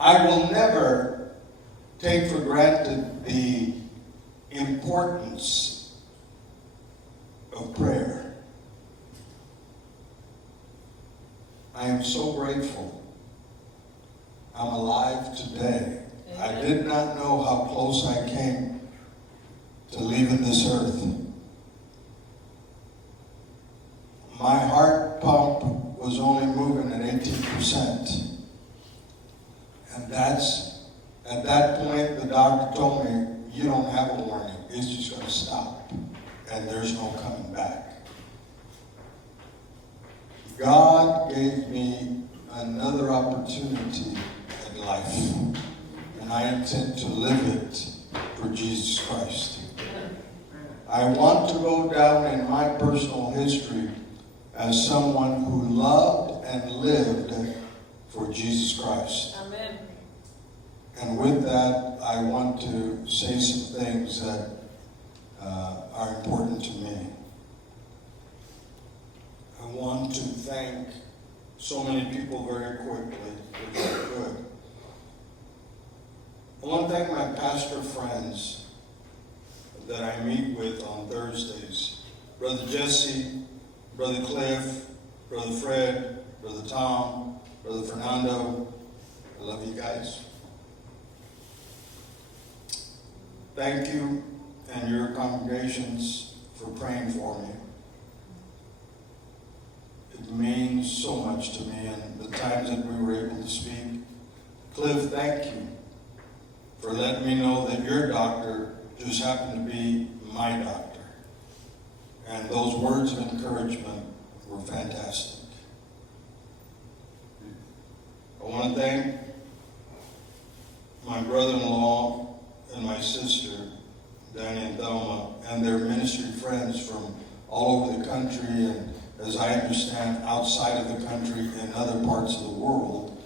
I will never take for granted the importance of prayer. I am so grateful I'm alive today. I did not know how close I came to leaving this earth. My heart pump was only moving at 18%. And at that point, the doctor told me, you don't have a warning. It's just going to stop. And there's no coming back. God gave me another opportunity at life. And I intend to live it for Jesus Christ. I want to go down in my personal history as someone who loved and lived for Jesus Christ. Amen. And with that, I want to say some things that are important to me. I want to thank so many people very quickly, if I could. I want to thank my pastor friends that I meet with on Thursdays. Brother Jesse, Brother Cliff, Brother Fred, Brother Tom, Brother Fernando. I love you guys. Thank you and your congregations for praying for me. It means so much to me, and the times that we were able to speak. Cliff, thank you for letting me know that your doctor just happened to be my doctor. And those words of encouragement were fantastic. I want to thank my brother-in-law and my sister, Danny and Thelma, and their ministry friends from all over the country, and as I understand, outside of the country and other parts of the world,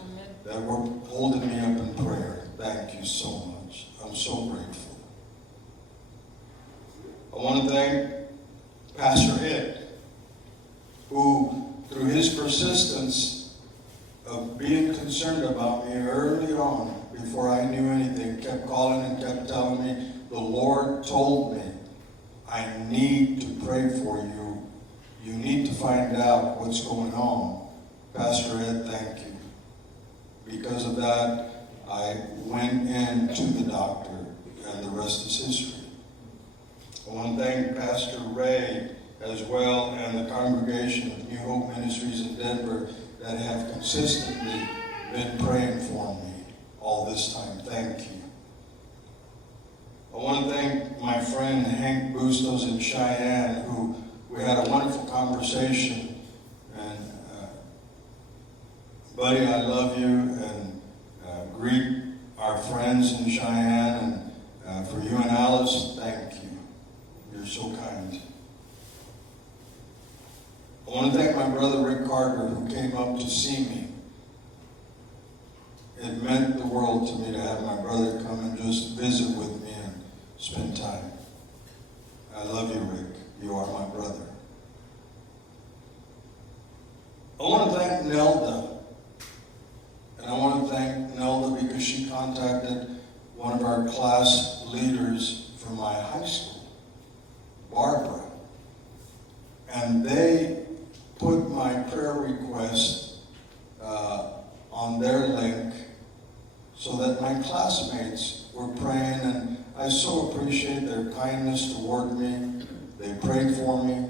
that were holding me up in prayer. Thank you so much. I'm so grateful. I want to thank Pastor Ed, who, through his persistence of being concerned about me early on, before I knew anything, kept calling and kept telling me, the Lord told me, I need to pray for you. You need to find out what's going on. Pastor Ed, thank you. Because of that, I went into the doctor, and the rest is history. I want to thank Pastor Ray as well, and the congregation of New Hope Ministries in Denver that have consistently been praying for me all this time. Thank you. I want to thank my friend Hank Bustos in Cheyenne, who we had a wonderful conversation. And buddy, I love you, and greet our friends in Cheyenne. And for you and Alice, thank you. You're so kind. I want to thank my brother Rick Carter, who came up to see me. It meant the world to me to have my brother come and just visit with me and spend time. I love you, Rick. You are my brother. I want to thank Nelda. And I want to thank Nelda because she contacted one of our class leaders from my high school, Barbara. And they put my prayer request on their link so that my classmates were praying, and I so appreciate their kindness toward me. They prayed for me,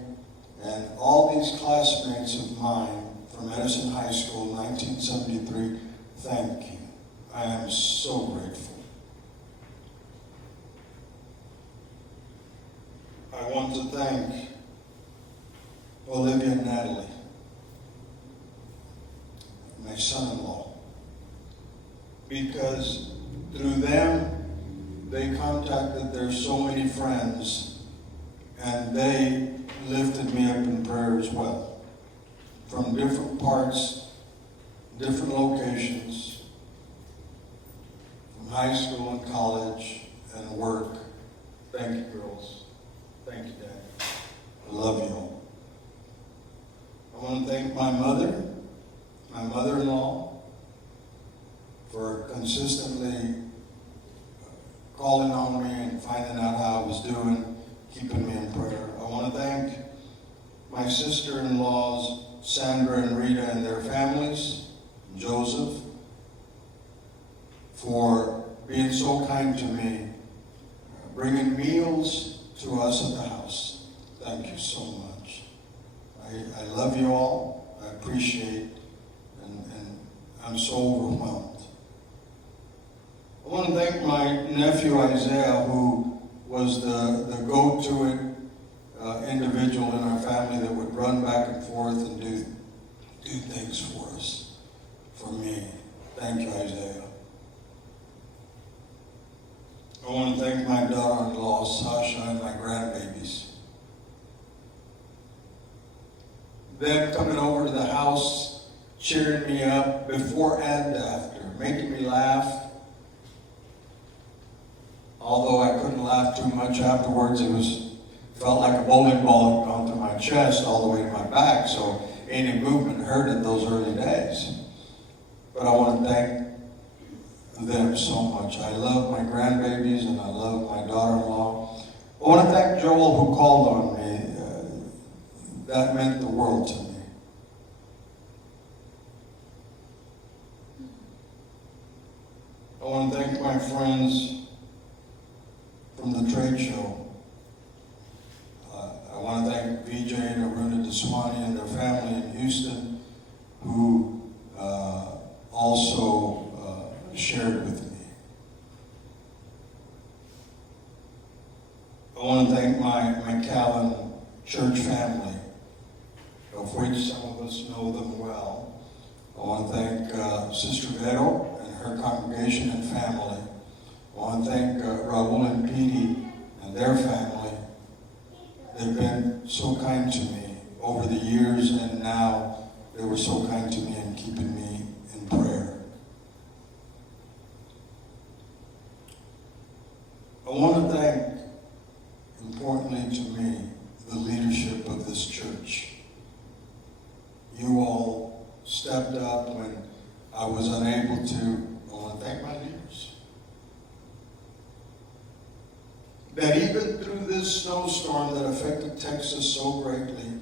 and all these classmates of mine from Edison High School, 1973, thank you. I am so grateful. I want to thank Olivia and Natalie, my son-in-law, because through them, they contacted their so many friends, and they lifted me up in prayer as well. From different parts, different locations, from high school and college and work. Thank you, girls. Thank you, Dad. I love you all. I want to thank my mother, my mother-in-law, for consistently calling on me and finding out how I was doing, keeping me in prayer. I want to thank my sister-in-laws, Sandra and Rita and their families, and Joseph, for being so kind to me, bringing meals to us at the house. Thank you so much. I love you all. I appreciate, and I'm so overwhelmed. I want to thank my nephew Isaiah, who was the go-to individual in our family that would run back and forth and do things for us, for me. Thank you, Isaiah. I want to thank my daughter-in-law, Sasha, and my grandbabies. Them coming over to the house, cheering me up before and after, making me laugh. Although I couldn't laugh too much afterwards, felt like a bowling ball had gone to my chest all the way to my back, so any movement hurt in those early days. But I want to thank them so much. I love my grandbabies and I love my daughter-in-law. I want to thank Joel, who called on me. That meant the world to me. I want to thank my friends from the trade show. I want to thank VJ and Aruna Deswani and their family in Houston, who also shared with me. I want to thank my McAllen church family, of which some of us know them well. I want to thank Sister Vero and her congregation and family. I want to thank Raul and Petey and their family. They've been so kind to me over the years, and now they were so kind to me in keeping me in prayer. I want to thank, importantly to me, the leadership of this church. You all stepped up when I was unable to. I want to thank my leaders. That even through this snowstorm that affected Texas so greatly,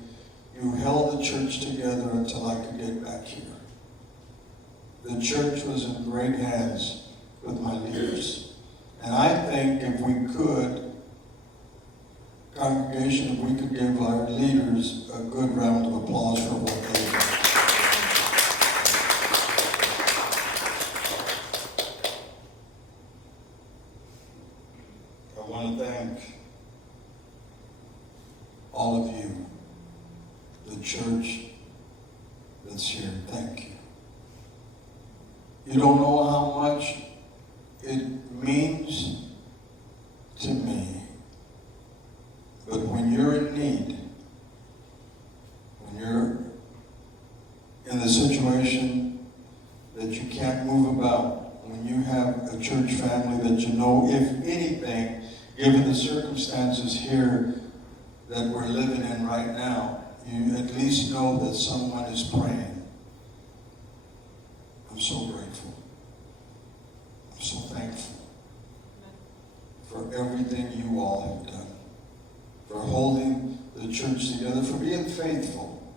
you held the church together until I could get back here. The church was in great hands with my leaders. And I think if we could, congregation, if we could give our leaders a good round of applause for what they did. I want to thank all of you, the church that's here. Thank you. You don't know how much it means to me, but when you're in need, when you're in the situation that you can't move about, when you have a church family that you know, if anything, given the circumstances here that we're living in right now, you at least know that someone is praying. I'm so grateful. I'm so thankful for everything you all have done, for holding the church together, for being faithful,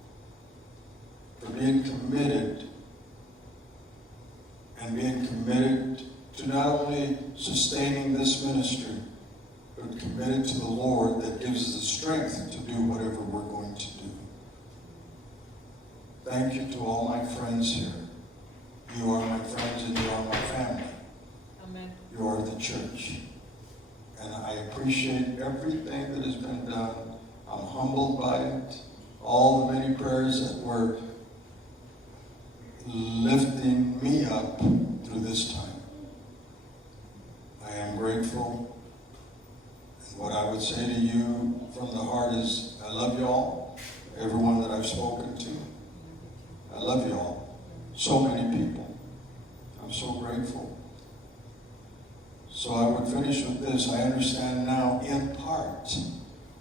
for being committed, and being committed to not only sustaining this ministry, but committed to the Lord that gives us the strength to do whatever we're going to do. Thank you to all my friends here. You are my friends and you are my family. Amen. You are the church. And I appreciate everything that has been done. I'm humbled by it. All the many prayers that were lifting me up through this time. I am grateful. And what I would say to you from the heart is, I love you all. Everyone that I've spoken to. I love you all. So many people. I'm so grateful. So I would finish with this. I understand now, in part,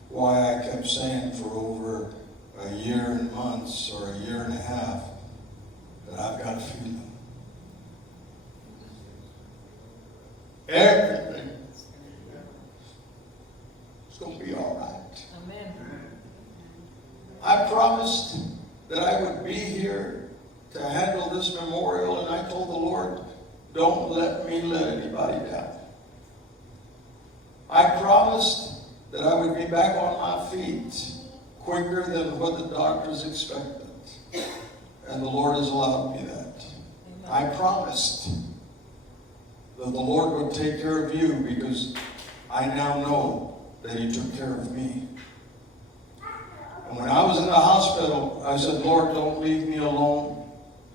why I kept saying for over a year and months or a year and a half that I've got a feeling. Everything. It's going to be all right. Amen. I promised that I would be here to handle this memorial, and I told the Lord, don't let me let anybody down. I promised that I would be back on my feet quicker than what the doctors expected. And the Lord has allowed me that. I promised that the Lord would take care of you because I now know that He took care of me. And when I was in the hospital, I said, Lord, don't leave me alone.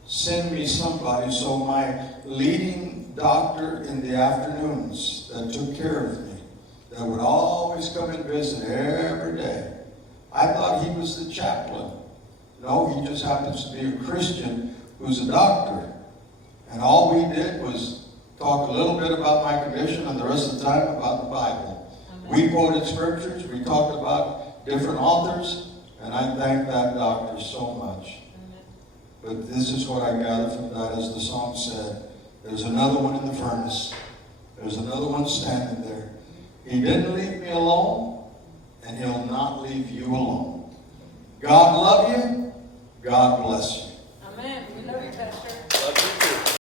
Send me somebody. So my leading doctor in the afternoons that took care of me, that would always come and visit every day, I thought he was the chaplain. No, he just happens to be a Christian who's a doctor. And all we did was talk a little bit about my condition and the rest of the time about the Bible. Amen. We quoted scriptures, we talked about different authors, and I thank that doctor so much. Amen. But this is what I gathered from that, as the song said. There's another one in the furnace. There's another one standing there. He didn't leave me alone, and He'll not leave you alone. God love you. God bless you.